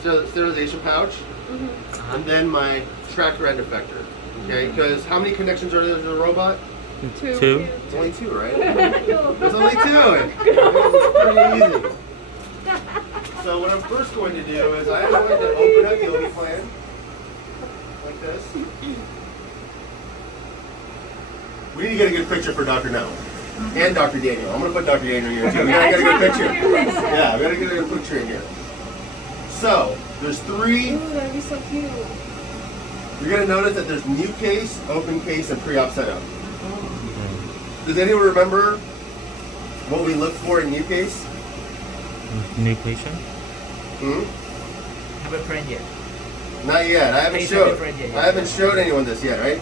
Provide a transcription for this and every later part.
sterilization pouch, and then my tracker end effector. Okay, because how many connections are there to the robot? Two. It's only two, right? There's only two. It's pretty easy. So what I'm first going to do is I am going to open up Yomi Plan like this. We need to get a good picture for Dr. No and Dr. Daniel. I'm going to put Dr. Daniel here too. We got to get a good picture. Yeah, we got to get a good picture in here. So there's three. Ooh, that'd be so cute. You're going to notice that there's new case, open case, and pre-op setup. Does anyone remember what we look for in new case? New patient? Haven't friend yet. Not yet. I haven't showed anyone this yet, right?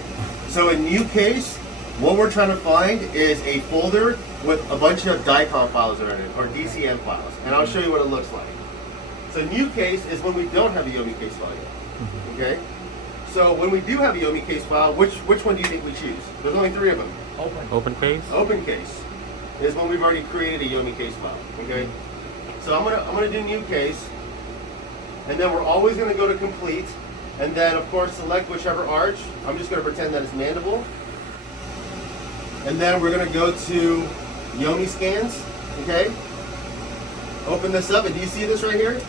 So in new case, what we're trying to find is a folder with a bunch of DICOM files in it, or DCM files, and I'll show you what it looks like. So new case is when we don't have a Yomi case file yet. Okay. So when we do have a Yomi case file, which one do you think we choose? There's only three of them. Open case? Open case is when we've already created a Yomi case file. Okay. So I'm gonna do new case, and then we're always gonna go to complete, and then of course select whichever arch. I'm just gonna pretend that it's mandible, and then we're gonna go to Yomi scans. Okay. Open this up, and do you see this right here?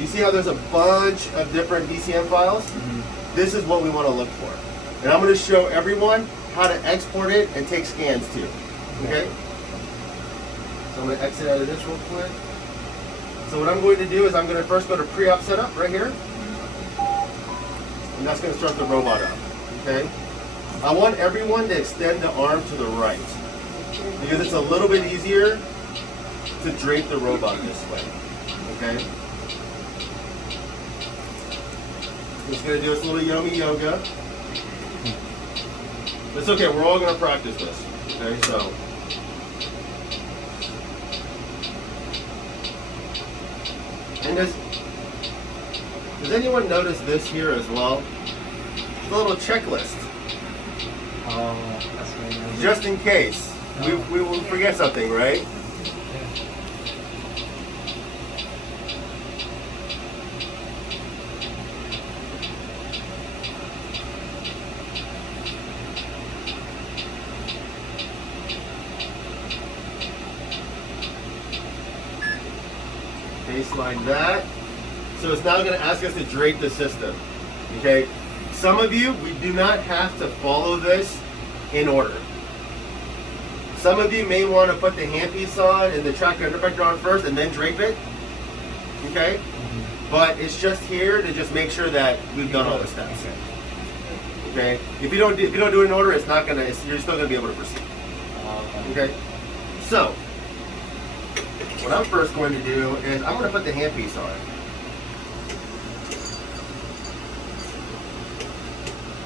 You see how there's a bunch of different DCM files? This is what we want to look for, and I'm going to show everyone how to export it and take scans too. Okay. So I'm going to exit out of this real quick. So what I'm going to do is I'm going to first go to pre-op setup right here. And that's going to start the robot up. Okay. I want everyone to extend the arm to the right because it's a little bit easier to drape the robot this way. Okay. I'm just going to do this little Yomi yoga. It's okay, we're all going to practice this. Okay, so. And does anyone notice this here as well? It's a little checklist. Oh, that's very nice. Just in case. We will forget something, right? Baseline that. So it's now going to ask us to drape the system. Okay. Some of you, we do not have to follow this in order. Some of you may want to put the handpiece on and the tracker end effector on first and then drape it. Okay. But it's just here to just make sure that we've done all the steps. Okay. If you don't do it in order, it's not gonna. You're still gonna be able to proceed. Okay. So. What I'm first going to do is I'm going to put the handpiece on.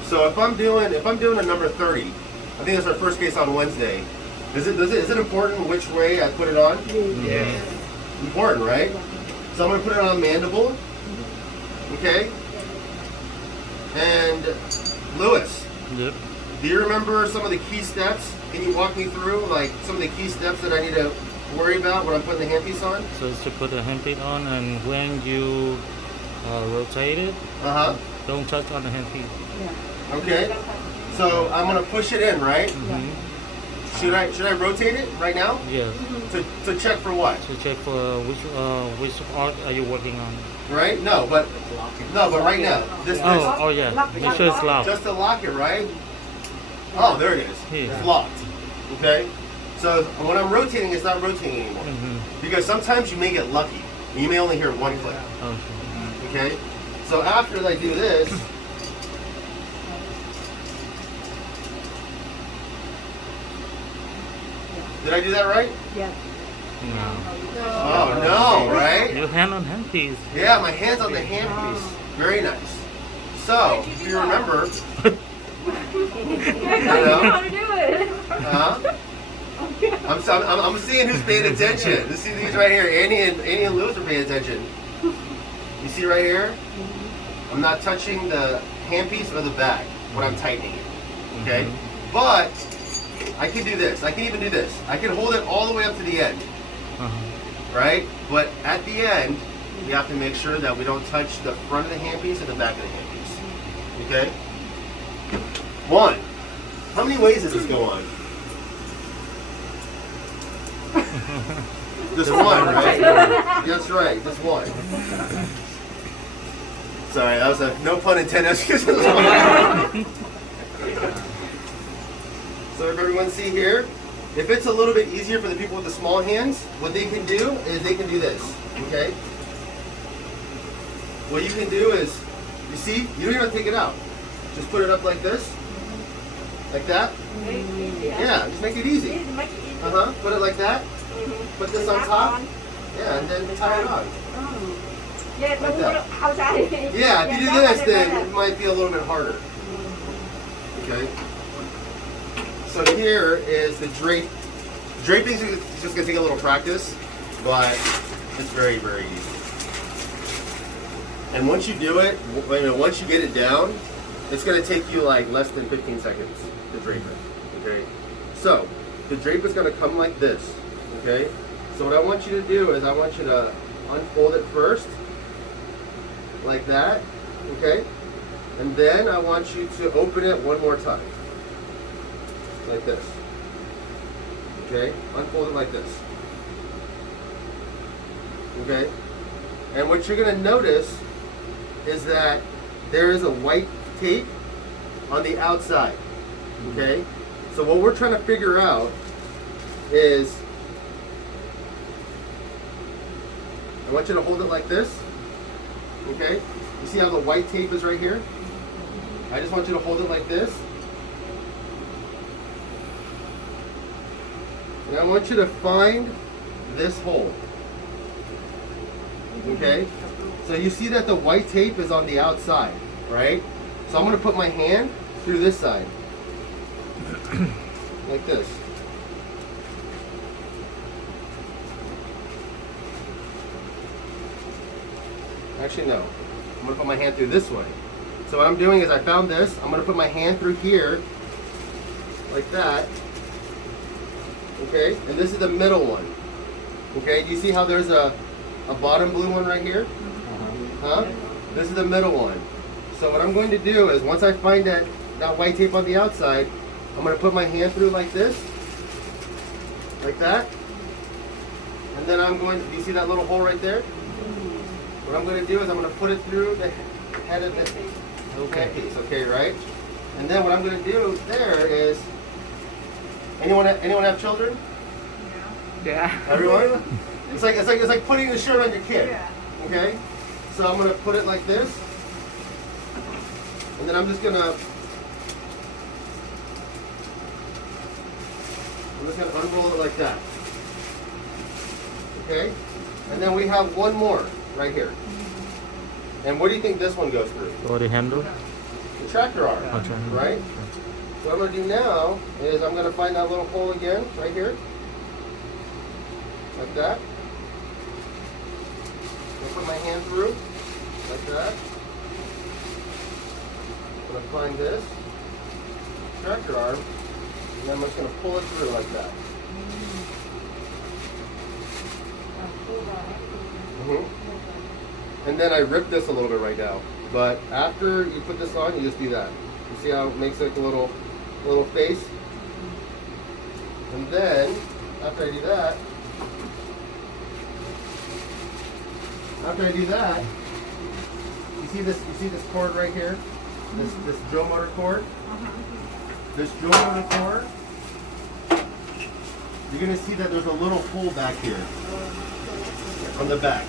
So if I'm doing a number 30, I think that's our first case on Wednesday. Is it important which way I put it on? Yeah. Important, right? So I'm going to put it on mandible. Okay. And Lewis. Yep. Do you remember some of the key steps? Can you walk me through like some of the key steps that I need to worry about when I'm putting the handpiece on? So it's to put the handpiece on, and when you rotate it, don't touch on the handpiece. Yeah. Okay. So I'm gonna push it in, right? Should I rotate it right now? Yes. To check for what? To check for which arc are you working on? Right? No, but right now. This Oh yeah. Make sure it's locked. just to lock it, right? Oh, there it is. Here. It's locked. Okay. So when I'm rotating, it's not rotating anymore. Because sometimes you may get lucky. You may only hear one click. Okay? So after I do this, did I do that right? Yes. No. Oh no, right? Your hand on handpiece. Yeah, my hand's on the handpiece. Very nice. So, if you remember, How to do it? I'm seeing who's paying attention. You see these right here. Annie and Lewis are paying attention. You see right here? I'm not touching the handpiece or the back when I'm tightening it. Okay? But I can do this. I can even do this. I can hold it all the way up to the end. Right? But at the end, we have to make sure that we don't touch the front of the handpiece and the back of the handpiece. Okay? 1. How many ways does this go on? Just one, right? That's right, just one. Sorry, that was a no pun intended. So if everyone see here, if it's a little bit easier for the people with the small hands, what they can do is they can do this, okay? What you can do is, you see, you don't even take it out. Just put it up like this, like that. Yeah, just make it easy. Put it like that. Put this on top. Yeah, and then tie it on. Like that. Yeah, if you do this, then it might be a little bit harder. Okay. So here is the drape. Draping is just gonna take a little practice, but it's very, very easy. And once you do it, once you get it down, it's gonna take you like less than 15 seconds to drape it. Okay. So the drape is gonna come like this. Okay. So what I want you to do is I want you to unfold it first, like that. Okay. And then I want you to open it one more time. Like this. Okay? Unfold it like this. Okay? And what you're going to notice is that there is a white tape on the outside. Okay? So what we're trying to figure out is, I want you to hold it like this. Okay? You see how the white tape is right here? I just want you to hold it like this. And I want you to find this hole. Okay? So you see that the white tape is on the outside, right? So I'm going to put my hand through this side. Like this. Actually, no. I'm going to put my hand through this way. So what I'm doing is I found this. I'm going to put my hand through here. Like that. Okay, and this is the middle one. Okay, do you see how there's a bottom blue one right here? Huh? This is the middle one. So what I'm going to do is once I find that white tape on the outside, I'm going to put my hand through like this. Like that. And then I'm going to, do you see that little hole right there? What I'm going to do is I'm going to put it through the head of the handpiece, okay, right? And then what I'm going to do there is, anyone have children? Yeah. Everyone? It's like putting the shirt on your kid. Okay? So I'm gonna put it like this. And then I'm just gonna unroll it like that. Okay? And then we have one more right here. And what do you think this one goes through? Or the handle? The tractor arm. Right? What I'm going to do now is I'm going to find that little hole again, right here. Like that. I'm going to put my hand through, like that. I'm going to find this tractor arm, and then I'm just going to pull it through like that. And then I rip this a little bit right now. But after you put this on, you just do that. You see how it makes like a little face? And then, after I do that, you see this cord right here? This drill motor cord? This drill motor cord, you're gonna see that there's a little hole back here on the back.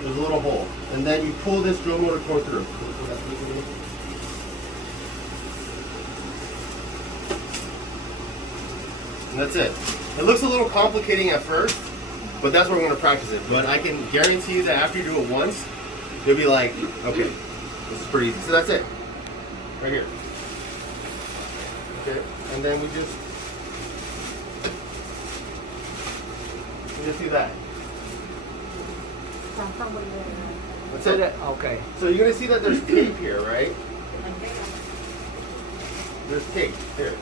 There's a little hole. And then you pull this drill motor cord through. And that's it. It looks a little complicating at first, but that's where we're going to practice it. But I can guarantee you that after you do it once, you'll be like, okay, this is pretty easy. So that's it. Right here. Okay. And then we just do that. That's it. Okay. So you're going to see that there's tape here, right? There's tape here.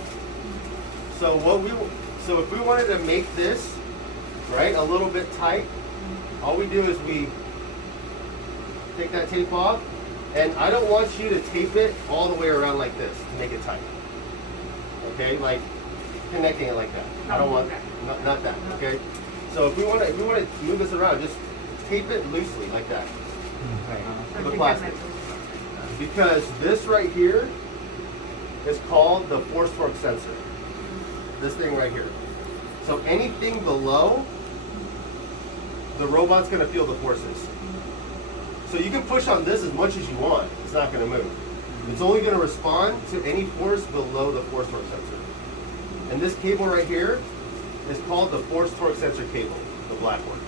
So if we wanted to make this, right, a little bit tight, all we do is we take that tape off, and I don't want you to tape it all the way around like this to make it tight. Okay, like connecting it like that. I don't want not that. Okay, so if we want to move this around, just tape it loosely like that. Okay. The plastic. Because this right here is called the force torque sensor. This thing right here. So anything below, the robot's going to feel the forces. So you can push on this as much as you want. It's not going to move. It's only going to respond to any force below the force torque sensor. And this cable right here is called the force torque sensor cable, the black one.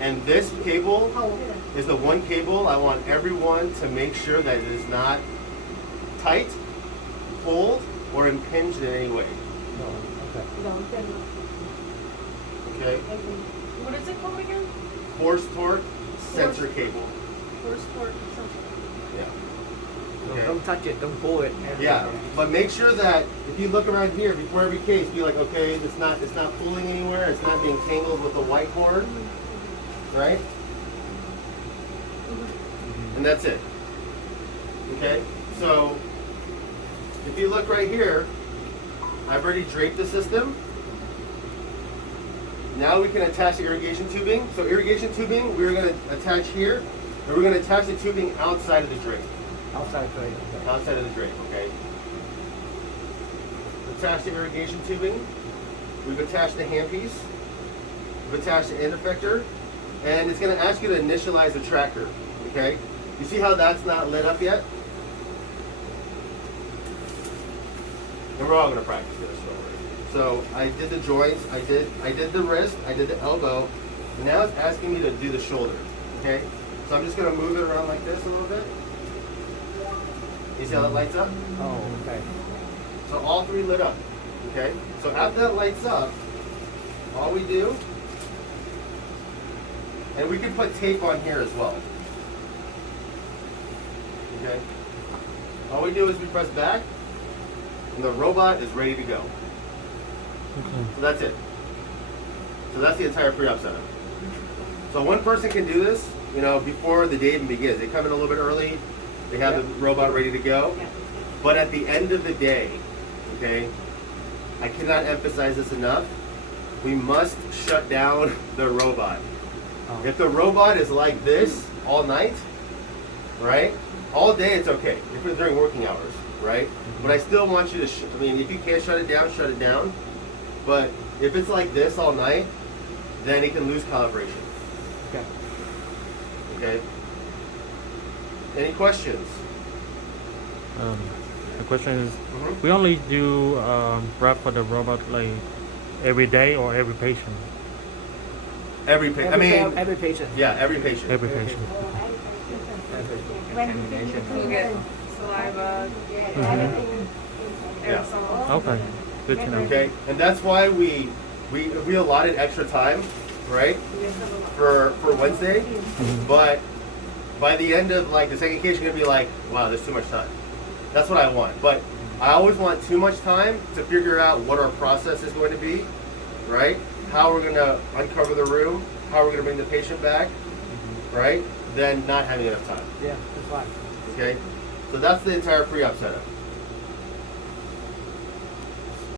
And this cable is the one cable I want everyone to make sure that it is not tight, pulled, or impinged in any way. Okay? What is it called again? Force torque sensor cable. Force torque sensor. Yeah. So Okay. don't touch it, don't pull it. Yeah, but make sure that if you look around here before every case, be like, okay, it's not pulling anywhere, it's not being tangled with the white cord, right? And that's it. Okay, so if you look right here, I've already draped the system. Now we can attach the irrigation tubing. So irrigation tubing, we're going to attach here, and we're going to attach the tubing outside of the drape. Outside, right? Okay. Outside of the drape, okay? Attach the irrigation tubing. We've attached the handpiece. We've attached the end effector. And it's going to ask you to initialize the tracker, okay? You see how that's not lit up yet? And we're all going to practice this, don't worry. So I did the joints, I did the wrist, I did the elbow. Now it's asking me to do the shoulder, okay? So I'm just going to move it around like this a little bit. You see how that lights up? Oh, okay. So all three lit up, okay? So after that lights up, all we do, and we can put tape on here as well, okay? All we do is we press back, and the robot is ready to go. Okay. So that's it. So that's the entire pre-op setup. So one person can do this, you know, before the day even begins. They come in a little bit early, they have the robot ready to go. But at the end of the day, okay, I cannot emphasize this enough, we must shut down the robot. Oh. If the robot is like this all night, right, all day it's okay, if it's during working hours, right? But I still want you to, I mean, if you can't shut it down, shut it down. But if it's like this all night, then it can lose calibration. Okay. Okay? Any questions? The question is, Mhm. we only do wrap for the robot like every day or every patient? Every patient. I mean, every patient. yeah, every patient. Every patient. We'll get saliva, Yeah. aerosol. Okay, good to know. Okay, and that's why we allotted extra time, right, for Wednesday. But by the end of like the second case, you're gonna be like, wow, there's too much time. That's what I want. But I always want too much time to figure out what our process is going to be, right? How we're gonna uncover the room, how we're gonna bring the patient back, right? Than not having enough time. Yeah, that's fine. Okay, so that's the entire pre-op setup.